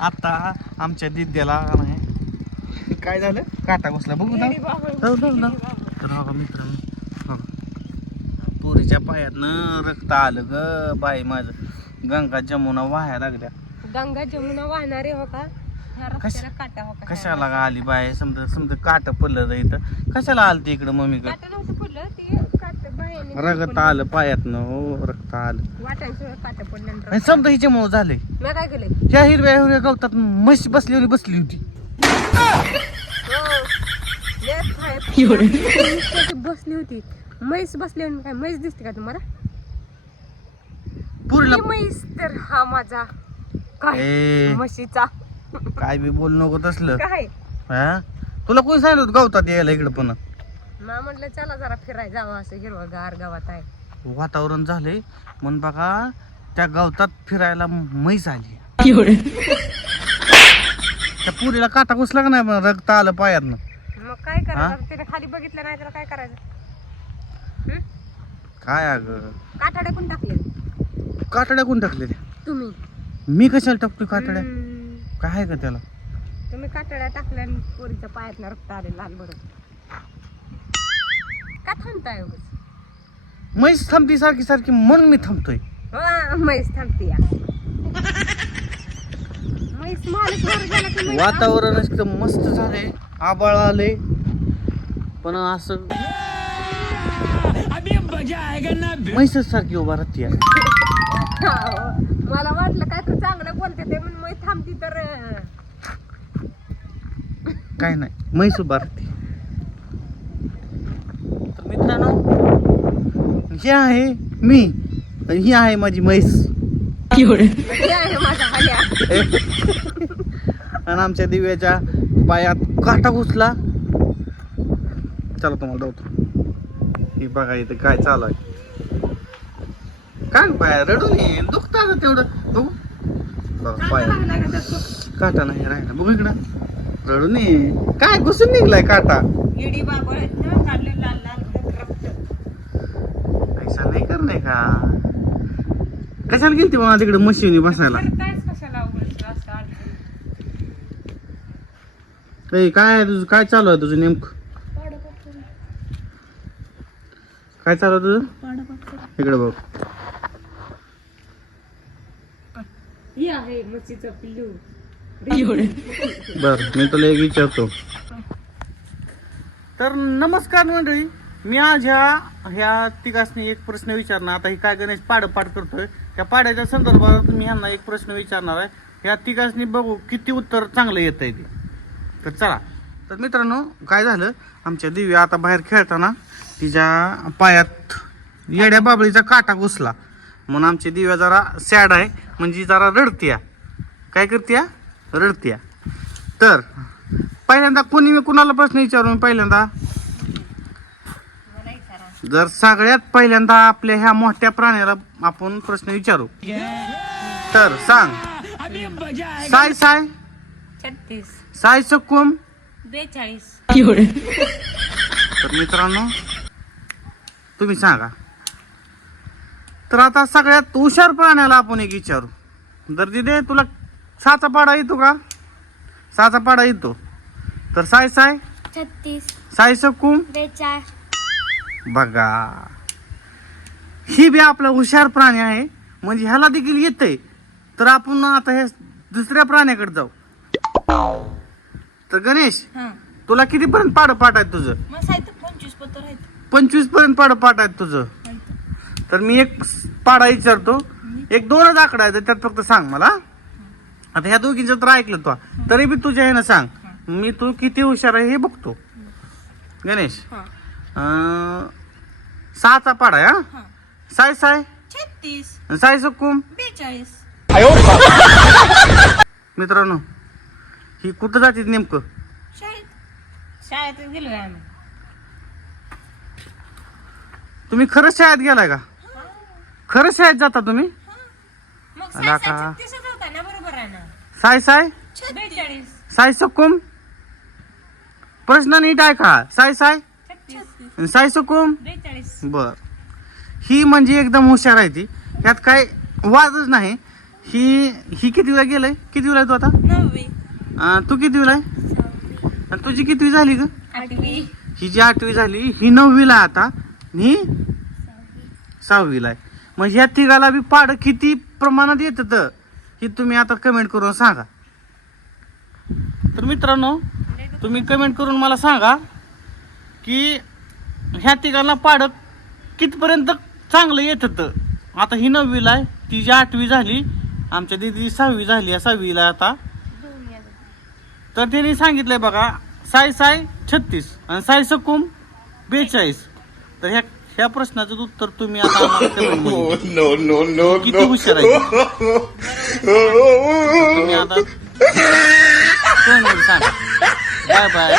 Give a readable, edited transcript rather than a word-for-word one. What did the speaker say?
आता आमच्या दिद्याला नाही काय झालं काटा बसला बघू ना तर हो मित्रांनो पुरीच्या पायातनं रक्त आलं ग बाई माझं गंगा जमुना वाहायला लागल्या गंगा जमुना वाहणारे हो का काटा हो का कशाला आली बाय समजा समजा काट पडलं इथं कशाला आलं ते इकडं मम्मी काटा नव्हतं पडलं ते काट बायाने रगत आलं पायातनं हो रक्त आलं वाटांशिवाय काटा पडल्यानंतर आणि समजा हिच्यामुळं झालंय मी काय केलं ह्या हिरव्या हिरव्या गवतात म्हशी बसली होती बसली होती म्हैस बसली होती काय म्हैस दिसते का तुम्हाला पुरीला म्हैस तर हा माझा काय ए म्हशीचा काय बी बोल नको तसलं काय हा तुला कोणी सांगितलं होतं गवतात यायला इकडं पण ना म्हटलं चला जरा फिरायला जावं असं हिरवं गार गावात आहे वातावरण झालंय म्हणून बघा त्या गवतात फिरायला म्हैस आली त्या पुरीला काटा घुसला का नाही पण रक्त आलं पायातनं मग काय करायचं तिथे खाली बघितलं नाही तर काय करायचं काय अग काटाडे पण टाकले कातड्या कोण टाकले त्या तुम्ही मी कशाला टाकतोय कातड्या हम्म. काय आहे का त्याला तुम्ही काटाड्या टाकल्या आणि पोरीच्या पायात रक्त आले लहान बरं का थांबताय उगाच? म्हैस थांबती सारखी सारखी म्हणून मी थांबतोय म्हैस थांबते या म्हैस मालक वर गेला की म्हैस वातावरण एकदम मस्त झालंय आबाळ आले पण असं म्हैसच सारखी उभा राहते हो. मला वाटलं काय तर चांगलं बोलते ते म्हणून म्हैस थांबती तर काय नाही म्हैस उभा राहते तर मित्रांनो हे आहे मी आणि ही आहे माझी म्हैस हे आहे माझा हल्या आणि आमच्या दिव्याच्या पायात काटा घुसला चला तुम्हाला दावतो ही बघा इथं काय चालू आहे काय पाया रडून ये दुखता का तेवढं बघू बघा पाया काटा नाही राहिला बघू इकडं रडून ये काय घुसून निघलाय काटा इडी बाबळ आहेत ना काढले लाल लाल रक्त ऐसा नाही करणे का कशाला गेलती मला तिकडे मशीनी बसायला कायच कशाला उघडलं असं अडचण काय तुझं काय चालू आहे तुझं नेमकं काय चालू आहे तुझं इकडे बघ हे आहे म्हशीचं पिल्लू बर मी तुला एक विचारतो तर नमस्कार मंडळी मी आज ह्या तिघांनी एक प्रश्न विचारणार आता ही काय गणेश पाठ करतोय त्या पाड्याच्या संदर्भात मी ह्यांना एक प्रश्न विचारणार आहे ह्या तिघांनी बघू किती उत्तर चांगलं येत आहे ते तर चला तर मित्रांनो काय झालं आमच्या दिव्या आता बाहेर खेळताना तिच्या पायात येड्या बाबळीचा काटा घुसला म्हणून आमची दिव्या जरा सॅड आहे म्हणजे जरा रडत्या काय करत्या रडत्या तर पहिल्यांदा कोणी मी कुणाला प्रश्न विचारू पहिल्यांदा जर सगळ्यात पहिल्यांदा आपल्या ह्या मोठ्या प्राण्याला आपण प्रश्न विचारू तर सांग साय साय 36 साय सकुम 42 तर मित्रांनो तुम्ही सांगा तर आता सगळ्यात हुशार प्राण्याला आपण एक विचारू जर तिथे तुला साचा पाडा येतो का साचा पाडा येतो तर साय साय 36 साय सकुम 42 बघा ही बी आपला हुशार प्राणी आहे म्हणजे ह्याला देखील येतंय तर आपण आता हे दुसऱ्या प्राण्याकडे जाऊ तर गणेश तुला कितीपर्यंत पाठ आहे तुझं 25 पर्यंत पाठ आहे तुझं तर मी एक पाडा विचारतो एक दोनच आकडा आहे त्यात फक्त सांग मला आता ह्या दोघींचं तर ऐकलं तू तरी बी तुझ्या ह्यानं सांग मी तू किती हुशार आहे हे बघतो गणेश 6चा पाडा आहे हा साय साय 36 साय सुकुम 42 मित्रांनो ही कुठं जाते नेमकं शाळेत गेलोय आम्ही तुम्ही खरंच शाळेत गेलाय का खरंच शाळेत जाता तुम्ही मग आला का? 36 होता ना बरोबर आहे ना साय साय 42 साय सुकुम प्रश्न नीट आहे का साय साय 36 साय सुकुम 42 बर ही म्हणजे एकदम हुशार आहे ती यात काय वादच नाही ही कितवीला गेलंय? कितवीला आहे तू आता? 9वी. तू कितवीला आहे? 6वी. आणि तुझी कितवी झाली ग? 8वी. हिची 8वी झाली, ही 9वीला आहे आता, ही 6वीला आहे. मग ह्या तिघाला बी पाड किती प्रमाणात येतं हे तुम्ही आता कमेंट करून सांगा. तर मित्रांनो, तुम्ही कमेंट करून मला सांगा की ह्या तिघांना पाड कितपर्यंत चांगलं येतं. आता ही 9वीला आहे, तिची 8वी झाली, आमच्या दिदी 6वी झाली, 6वीला आता. तर त्यांनी सांगितलंय बघा, साय 36 आणि साय सकूम 42. तर ह्या प्रश्नाचं उत्तर तुम्ही आता आम्हाला comment मध्ये द्या. किती हुशार आहे तुम्ही आता comment मध्ये सांगा. Bye bye.